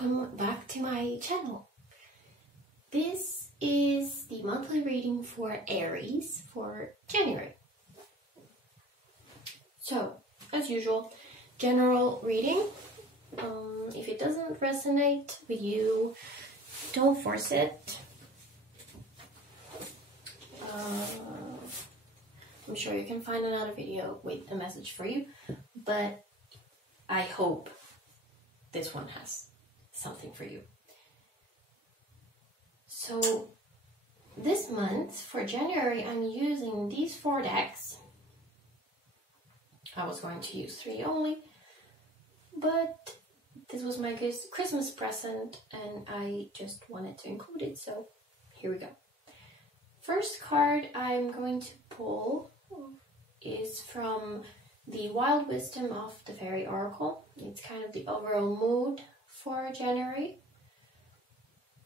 welcome back to my channel. This is the monthly reading for Aries for January. So, as usual, general reading. If it doesn't resonate with you, don't force it. I'm sure you can find another video with a message for you, but I hope this one has something for you. So this month, for January, I'm using these 4 decks. I was going to use 3 only, but this was my Christmas present and I just wanted to include it, so here we go. First card I'm going to pull is from the Wild Wisdom of the Faery Oracle. It's kind of the overall mood for January.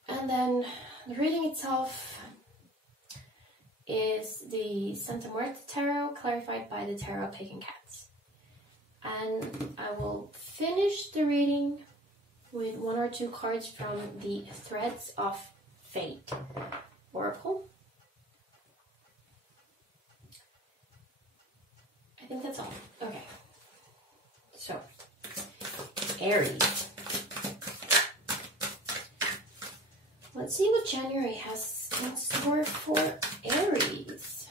And then the reading itself is the Muerte Tarot, clarified by the Tarot Pagan Cats. And I will finish the reading with 1 or 2 cards from the Threads of Fate Oracle. I think that's all. Okay. So, Aries. Let's see what January has in store for Aries.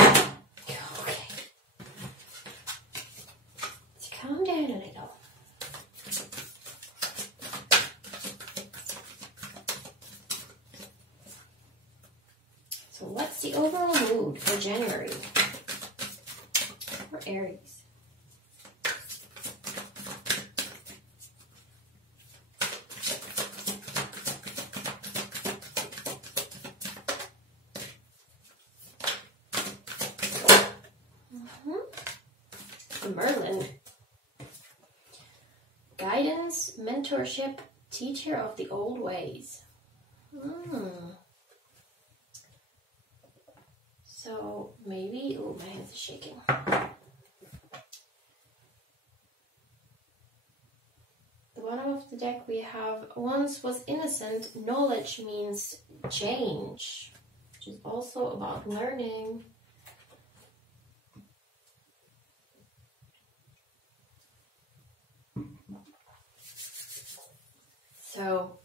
Okay. Let's calm down a little. So what's the overall mood for January for Aries? Merlin. Guidance, mentorship, teacher of the old ways. So maybe, oh, my hands are shaking. The bottom of the deck we have, once was innocent, knowledge means change, which is also about learning. So,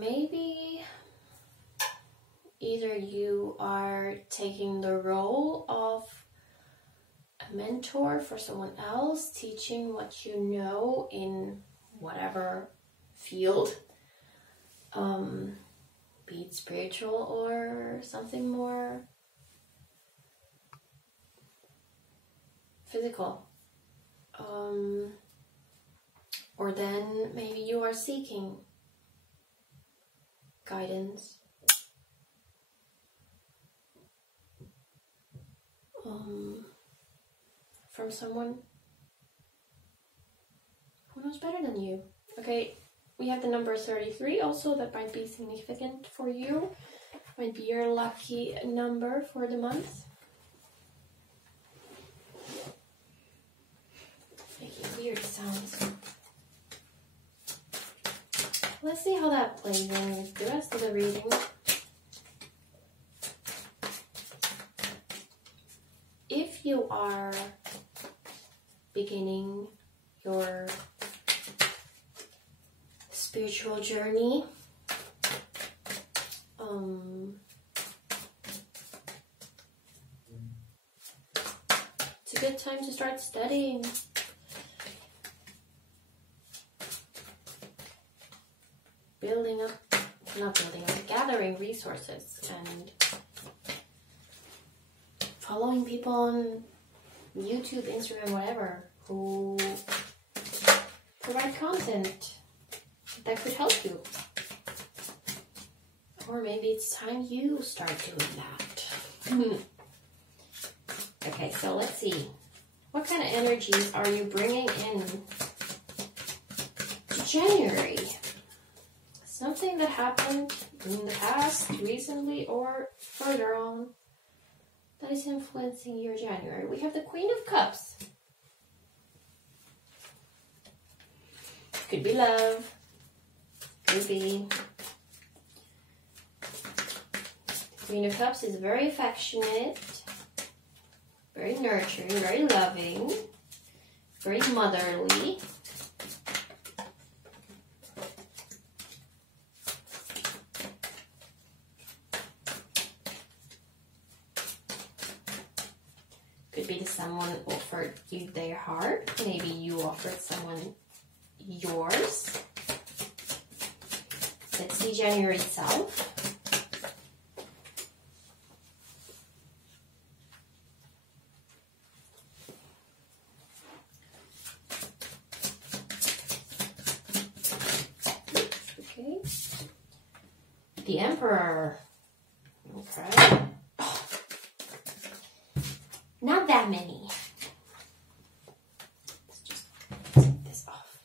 maybe either you are taking the role of a mentor for someone else, teaching what you know in whatever field, be it spiritual or something more physical, or then maybe you are seeking guidance from someone who knows better than you. Okay, we have the number 33 also, that might be significant for you, might be your lucky number for the month. Weird sounds. Let's see how that plays in with the rest of the reading. If you are beginning your spiritual journey, it's a good time to start studying. Gathering resources and following people on YouTube, Instagram, whatever, who provide content that could help you. Or maybe it's time you start doing that. Okay, so let's see. What kind of energies are you bringing in to January? Something that happened in the past, recently, or further on that is influencing your January. We have the Queen of Cups. Could be love. Could be. Queen of Cups is very affectionate, very nurturing, very loving, very motherly. Could be that someone offered you their heart. Maybe you offered someone yours. Let's see January itself. Okay. The Emperor. Okay. Not that many. Let's just take this off.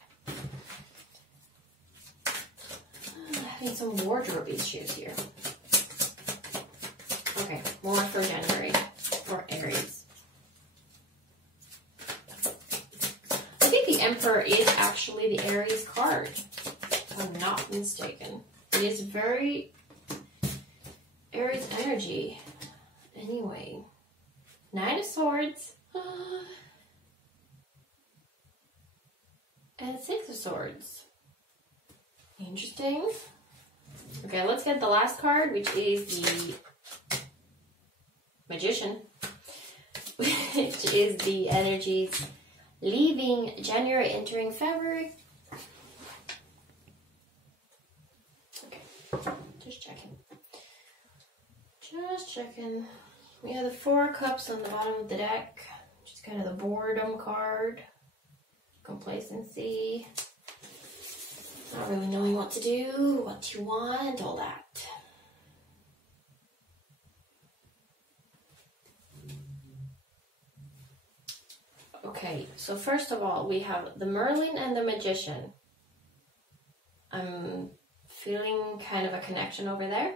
Having some wardrobe issues here. Okay, more for January for Aries. I think the Emperor is actually the Aries card, if I'm not mistaken. It is very Aries energy. Anyway. Nine of Swords. And Six of Swords. Interesting. Okay, let's get the last card, which is the Magician. Which is the energies leaving January, entering February. Okay, just checking. Just checking. We have the Four Cups on the bottom of the deck, which is kind of the boredom card. Complacency. Not really knowing what to do, what you want, all that. Okay, so first of all, we have the Merlin and the Magician. I'm feeling kind of a connection over there.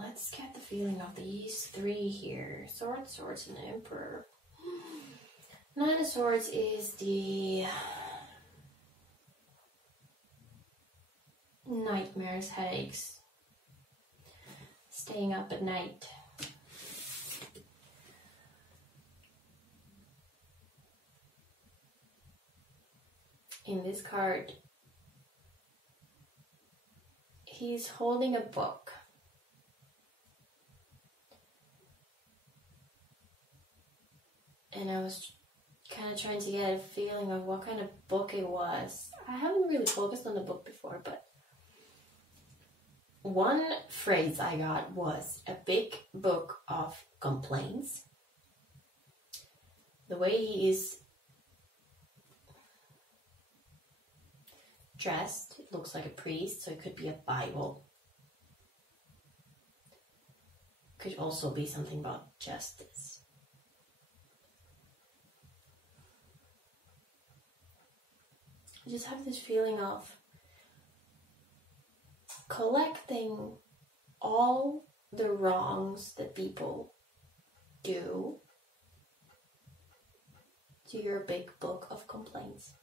Let's get the feeling of these three here. Swords, Swords, and Emperor. Nine of Swords is the nightmares, headaches, staying up at night. In this card, he's holding a book. And I was kind of trying to get a feeling of what kind of book it was. I haven't really focused on the book before, but one phrase I got was a big book of complaints. The way he is dressed, it looks like a priest, so it could be a Bible. Could also be something about justice. I just have this feeling of collecting all the wrongs that people do to your big book of complaints.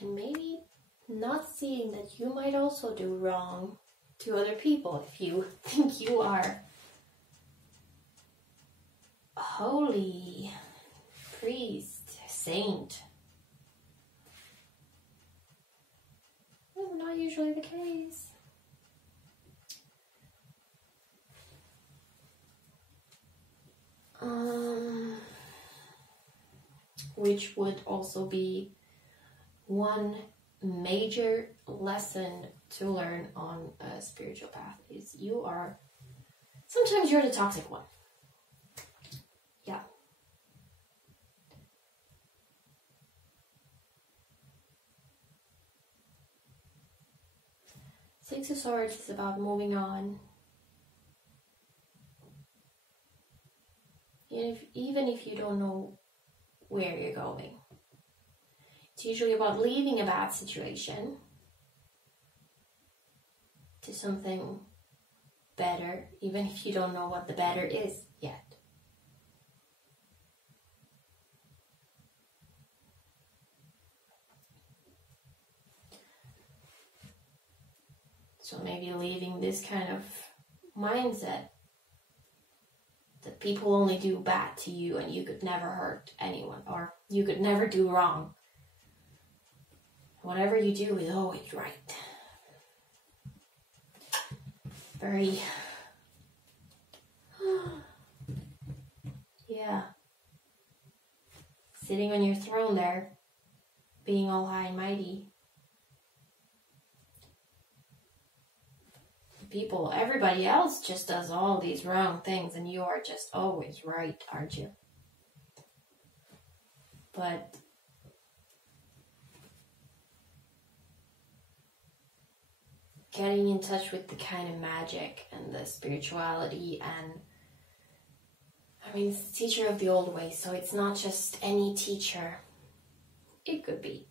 And maybe not seeing that you might also do wrong to other people if you think you are holy, priest, saint. Well, not usually the case. Which would also be one major lesson to learn on a spiritual path is sometimes you're the toxic one. Yeah. Six of Swords is about moving on. Even if you don't know where you're going, It's usually about leaving a bad situation to something better, even if you don't know what the better is yet. So maybe leaving this kind of mindset that people only do bad to you and you could never hurt anyone, or you could never do wrong. Whatever you do is always right. Very, yeah. Sitting on your throne there, being all high and mighty. People, everybody else just does all these wrong things and you are just always right, aren't you? But getting in touch with the kind of magic and the spirituality, and I mean, it's the teacher of the old ways, so it's not just any teacher. It could be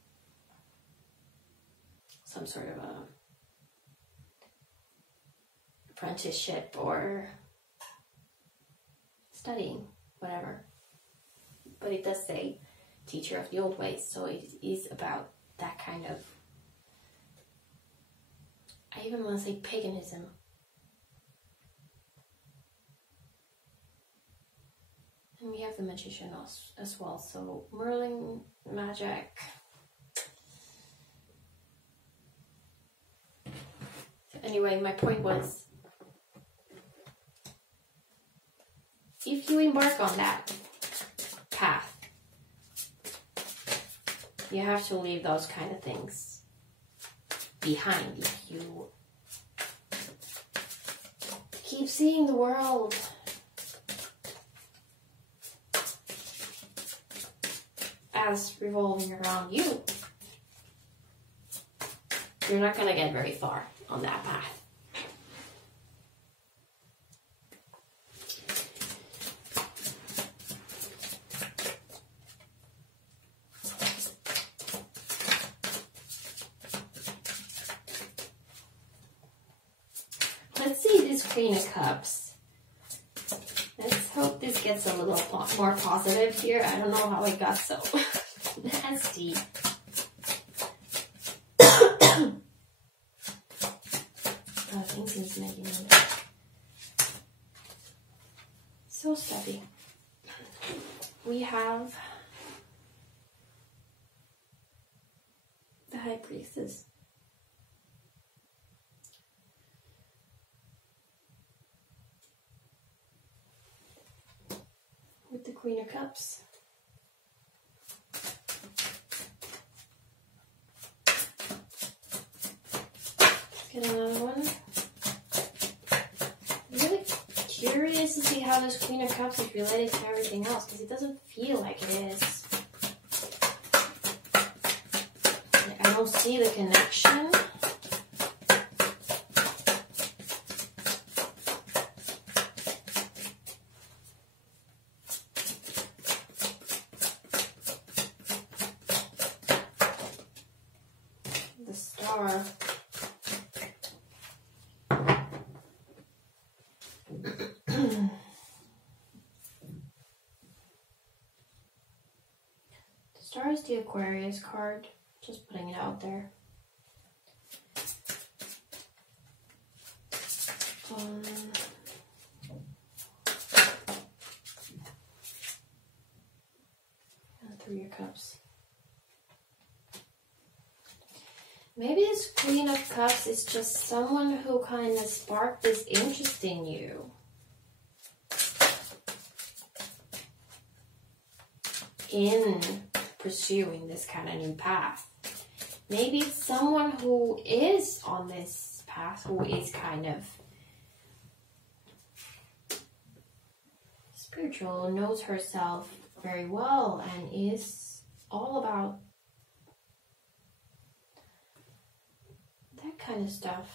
some sort of a apprenticeship or studying, whatever. But it does say teacher of the old ways, so it is about that kind of, I even want to say paganism. And we have the magician as well, so Merlin magic. So anyway, my point was, if you embark on that path, you have to leave those kind of things behind. If you keep seeing the world as revolving around you, you're not going to get very far on that path. Let's see this Queen of Cups. Let's hope this gets a little more positive here. I don't know how it got so nasty. Oh, things is making me so stuffy. We have the High Priestess. With the Queen of Cups. Let's get another one. I'm really curious to see how this Queen of Cups is related to everything else, because it doesn't feel like it is. I don't see the connection. The star. The star is the Aquarius card. Just putting it out there. And 3 of Cups. Maybe this Queen of Cups is just someone who kind of sparked this interest in you. In pursuing this kind of new path. Maybe it's someone who is on this path, who is kind of spiritual, knows herself very well, and is all about that kind of stuff.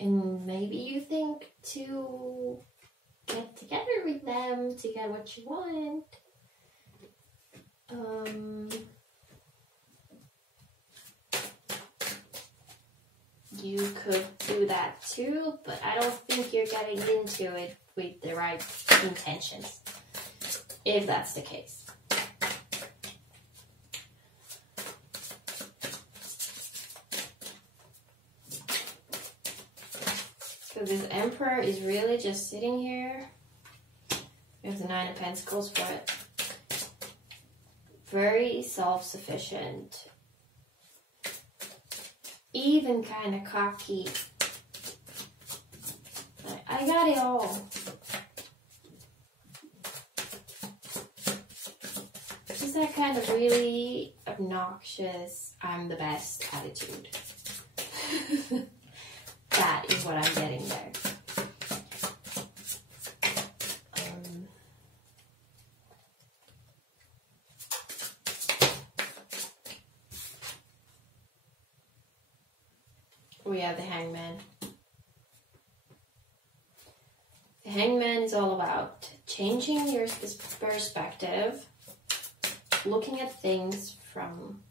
And maybe you think to get together with them to get what you want. You could do that too, but I don't think you're getting into it with the right intentions, if that's the case. So this Emperor is really just sitting here. We have the Nine of Pentacles for it. Very self-sufficient. Even kind of cocky. Like, I got it all. Just that kind of really obnoxious, I'm the best attitude. That is what I'm getting there. We have the Hangman. The Hangman is all about changing your perspective, looking at things from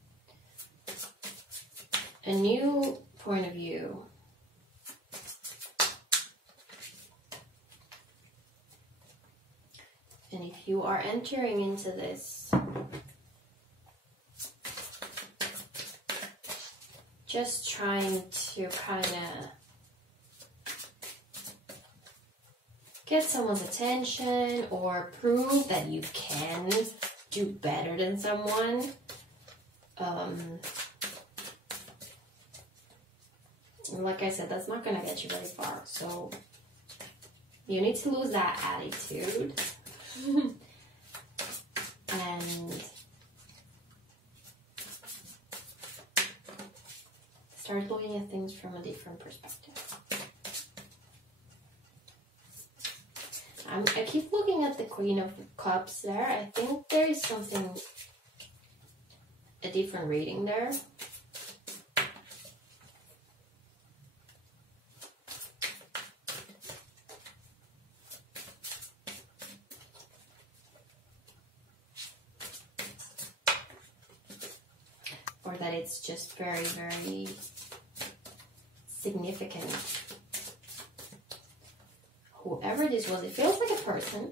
a new point of view. And if you are entering into this just trying to kind of get someone's attention or prove that you can do better than someone. Like I said, that's not going to get you very far. So you need to lose that attitude and start looking at things from a different perspective. I keep looking at the Queen of Cups there. I think there is something, a different reading there. Or that it's just very, very significant. Whoever this was, it feels like a person.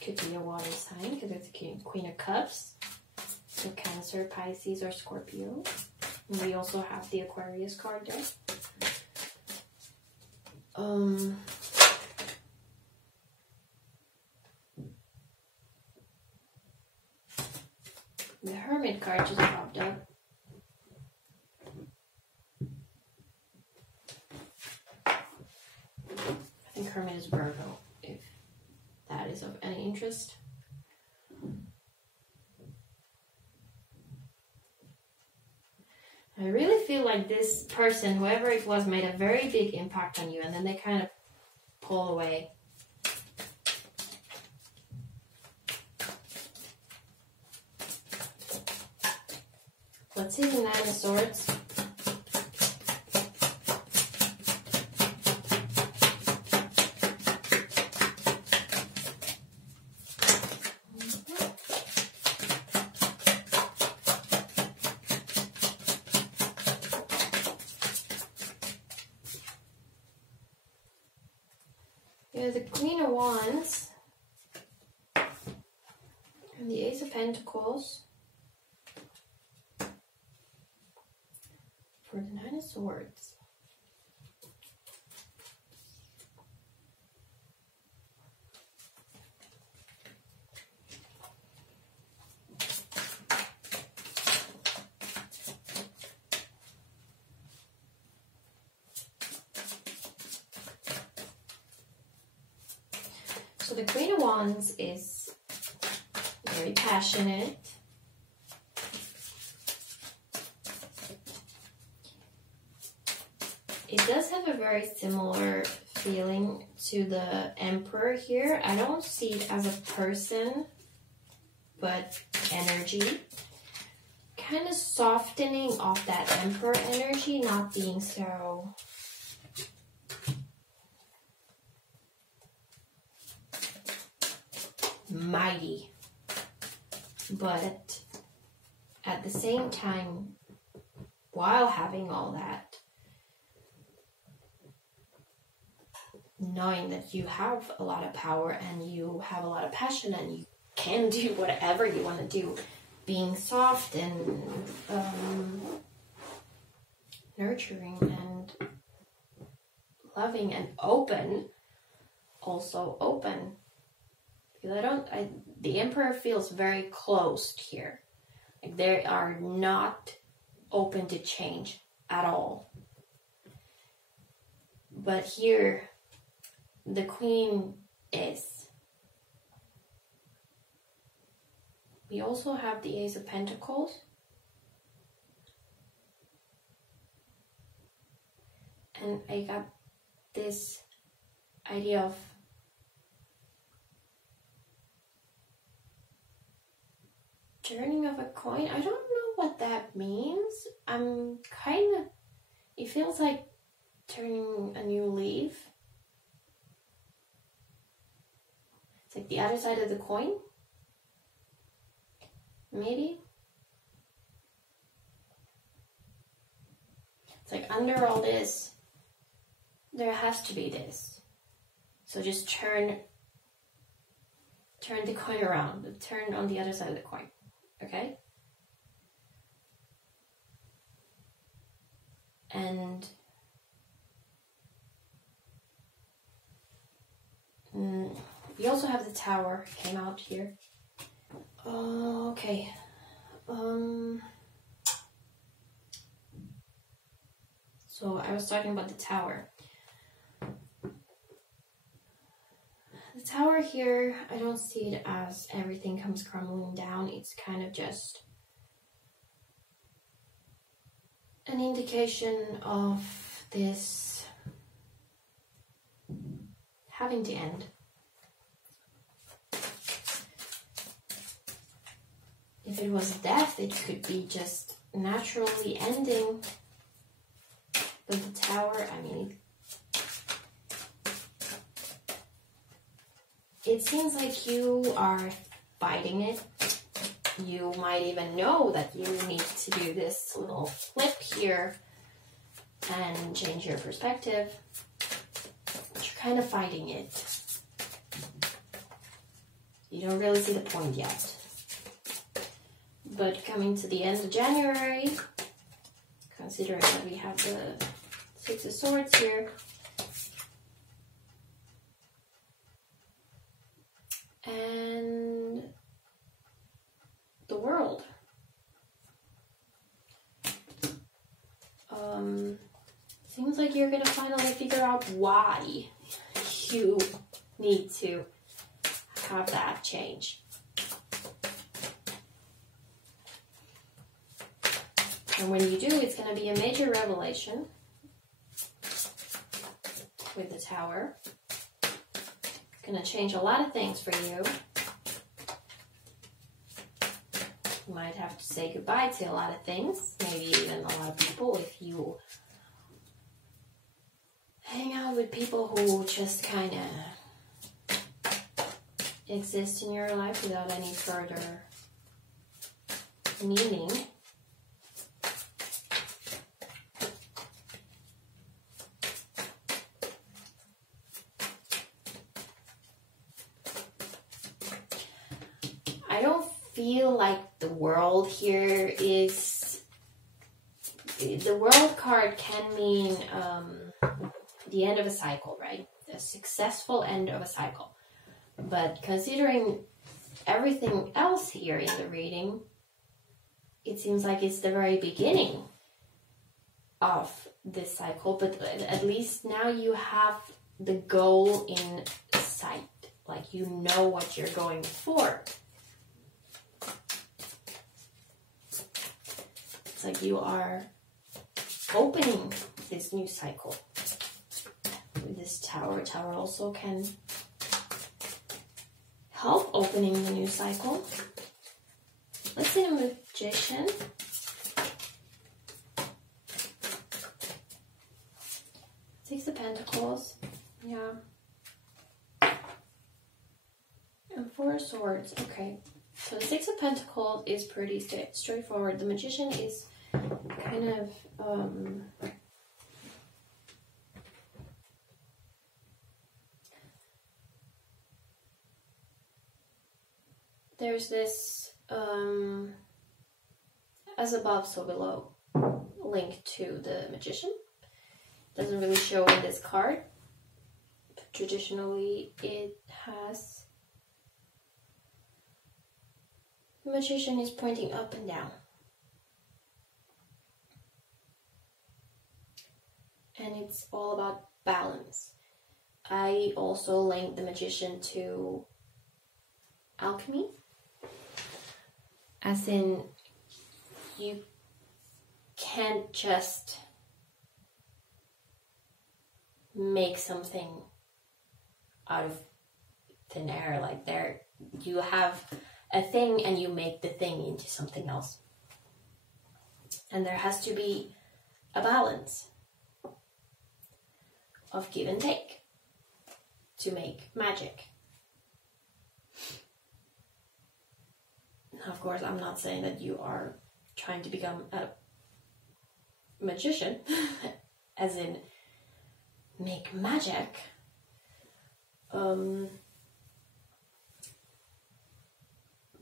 Could be a water sign because it's the Queen of Cups. So Cancer, Pisces, or Scorpio. And we also have the Aquarius card there. The Hermit card just popped up. I think Hermit is Virgo, if that is of any interest. I really feel like this person, whoever it was, made a very big impact on you, and then they kind of pull away. Let's see the Nine of Swords. There's the Queen of Wands and the Ace of Pentacles. For the Nine of Swords. So the Queen of Wands is very passionate. It does have a very similar feeling to the Emperor here. I don't see it as a person, but energy. Kind of softening off that Emperor energy, not being so mighty. But at the same time, while having all that, knowing that you have a lot of power and you have a lot of passion and you can do whatever you want to do, being soft and nurturing and loving and open, also open. Because the Emperor feels very closed here. Like they are not open to change at all. But here, the Queen is. We also have the Ace of Pentacles. And I got this idea of turning of a coin. I don't know what that means. It feels like turning a new leaf. It's like the other side of the coin. Maybe. It's like under all this, there has to be this. So just turn the coin around. Turn on the other side of the coin. Okay? And we also have the Tower came out here. Okay. So I was talking about the Tower. The Tower here, I don't see it as everything comes crumbling down. It's kind of just an indication of this having to end. If it was death, it could be just naturally ending. But the Tower, I mean, it seems like you are fighting it. You might even know that you need to do this little flip here and change your perspective. But you're kind of fighting it. You don't really see the point yet. But coming to the end of January, considering that we have the Six of Swords here, and the World. Seems like you're gonna finally figure out why you need to have that change. And when you do, it's going to be a major revelation with the Tower. It's going to change a lot of things for you. You might have to say goodbye to a lot of things, maybe even a lot of people, if you hang out with people who just kind of exist in your life without any further meaning. I don't feel like the World here is... The World card can mean the end of a cycle, right? A successful end of a cycle. But considering everything else here in the reading, it seems like it's the very beginning of this cycle. But at least now you have the goal in sight. Like you know what you're going for. It's like you are opening this new cycle with this Tower. Tower also can help opening the new cycle. Let's see the Magician. Six of Pentacles. Yeah. And Four of Swords. Okay. So the Six of Pentacles is pretty straightforward. The Magician is kind of there's this as above so below link to the Magician. Doesn't really show in this card. But traditionally it has, the Magician is pointing up and down. And it's all about balance. I also linked the Magician to alchemy. As in, you can't just make something out of thin air. Like there, you have a thing and you make the thing into something else. And there has to be a balance of give and take to make magic. Now, of course, I'm not saying that you are trying to become a magician, as in make magic.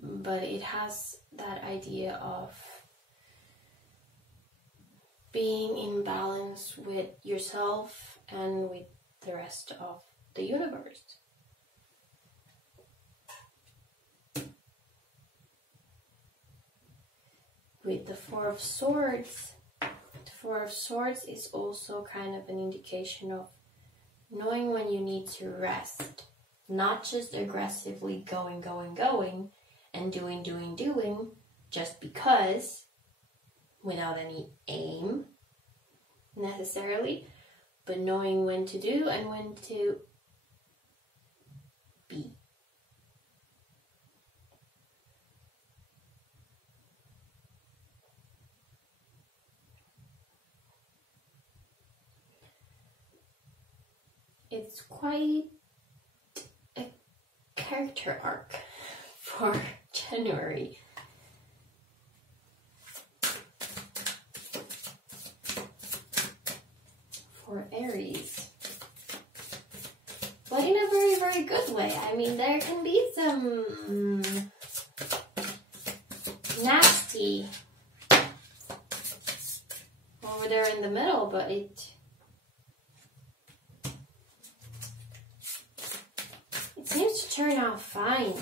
But it has that idea of being in balance with yourself and with the rest of the universe. With the Four of Swords, the Four of Swords is also kind of an indication of knowing when you need to rest. Not just aggressively going and doing just because, without any aim necessarily, but knowing when to do and when to be. It's quite a character arc for January. For Aries. But in a very, very good way. I mean, there can be some nasty over there in the middle, but it seems to turn out fine.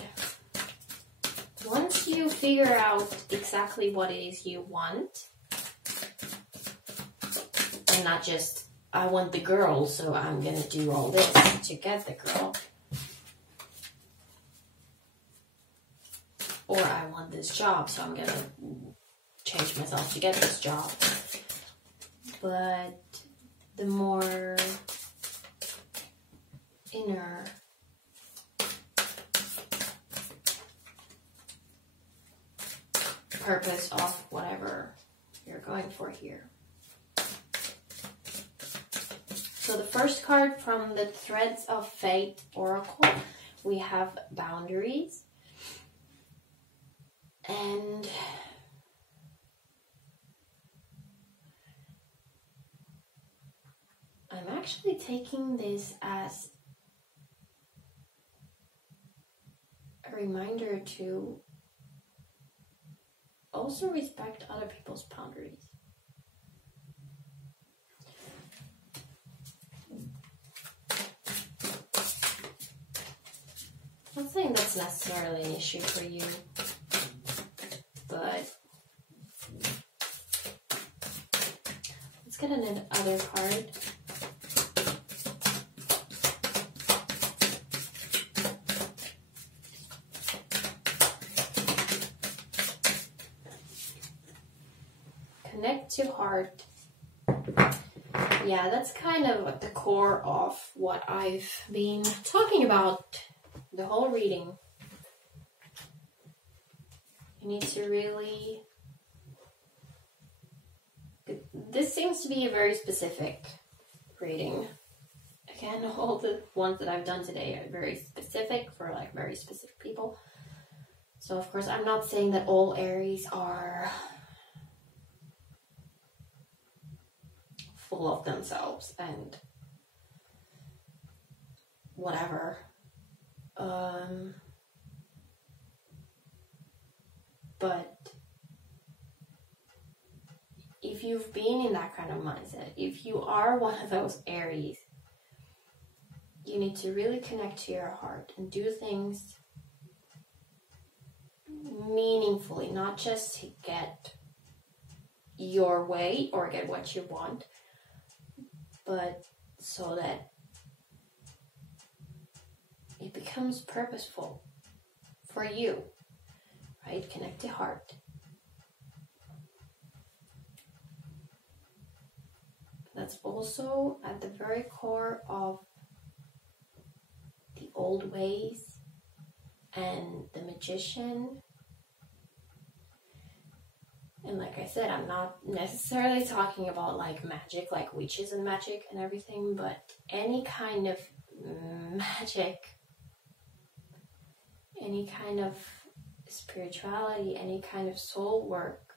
Once you figure out exactly what it is you want, and not just, I want the girl, so I'm gonna do all this to get the girl. Or I want this job, so I'm gonna change myself to get this job. But the more inner purpose of whatever you're going for here. So the first card from the Threads of Fate Oracle, we have boundaries. And I'm actually taking this as a reminder to also respect other people's boundaries. I'm not saying that's necessarily an issue for you, but let's get another card. Connect to heart. Yeah, that's kind of at the core of what I've been talking about the whole reading. You need to really... This seems to be a very specific reading. again, all the ones that I've done today are very specific for like very specific people. So of course, I'm not saying that all Aries are full of themselves and whatever. But if you've been in that kind of mindset, if you are one of those Aries, you need to really connect to your heart and do things meaningfully, not just to get your way or get what you want, but so that it becomes purposeful for you, right? Connect to heart. That's also at the very core of the old ways and the magician. And like I said, I'm not necessarily talking about like magic, like witches and magic and everything, but any kind of magic, any kind of spirituality, any kind of soul work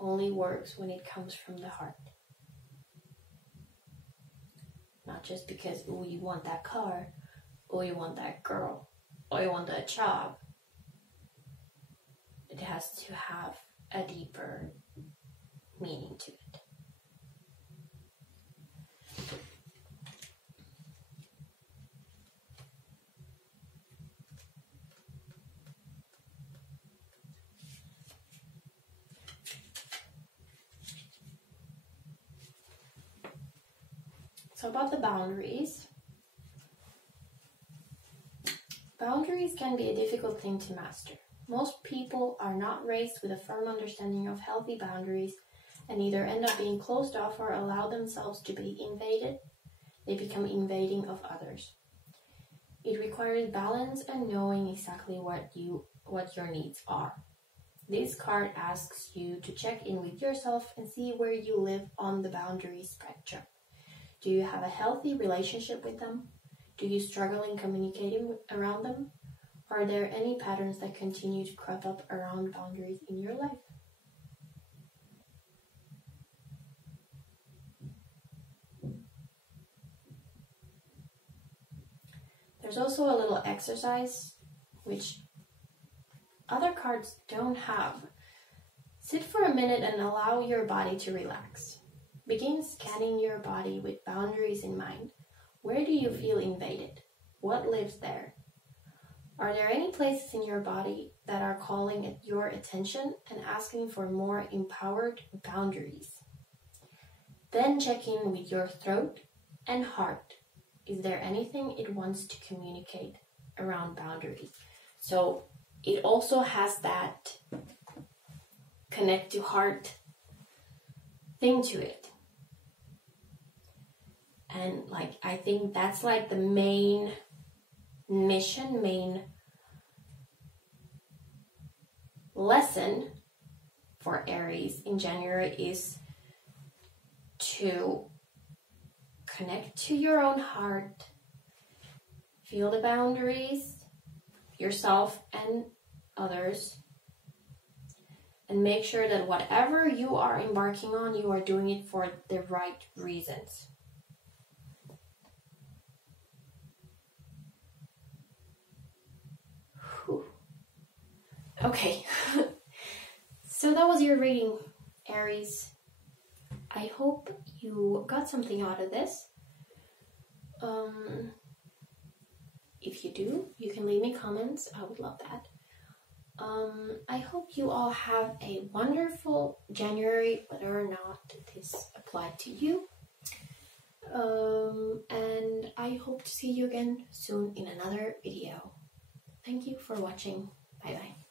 only works when it comes from the heart. Not just because, oh, you want that car, or you want that girl, or you want that job. It has to have a deeper meaning to it. So about the boundaries. Boundaries can be a difficult thing to master. Most people are not raised with a firm understanding of healthy boundaries and either end up being closed off or allow themselves to be invaded. They become invading of others. It requires balance and knowing exactly what your needs are. This card asks you to check in with yourself and see where you live on the boundary spectrum. Do you have a healthy relationship with them? Do you struggle in communicating around them? Are there any patterns that continue to crop up around boundaries in your life? There's also a little exercise which other cards don't have. Sit for a minute and allow your body to relax. Begin scanning your body with boundaries in mind. Where do you feel invaded? What lives there? Are there any places in your body that are calling your attention and asking for more empowered boundaries? Then check in with your throat and heart. Is there anything it wants to communicate around boundaries? So it also has that connect to heart thing to it. And like, I think that's like the main mission, main lesson for Aries in January is to connect to your own heart, feel the boundaries, yourself and others, and make sure that whatever you are embarking on, you are doing it for the right reasons. Okay, so that was your reading, Aries. I hope you got something out of this. If you do, you can leave me comments. I would love that. I hope you all have a wonderful January, whether or not this applied to you. And I hope to see you again soon in another video. Thank you for watching. Bye bye.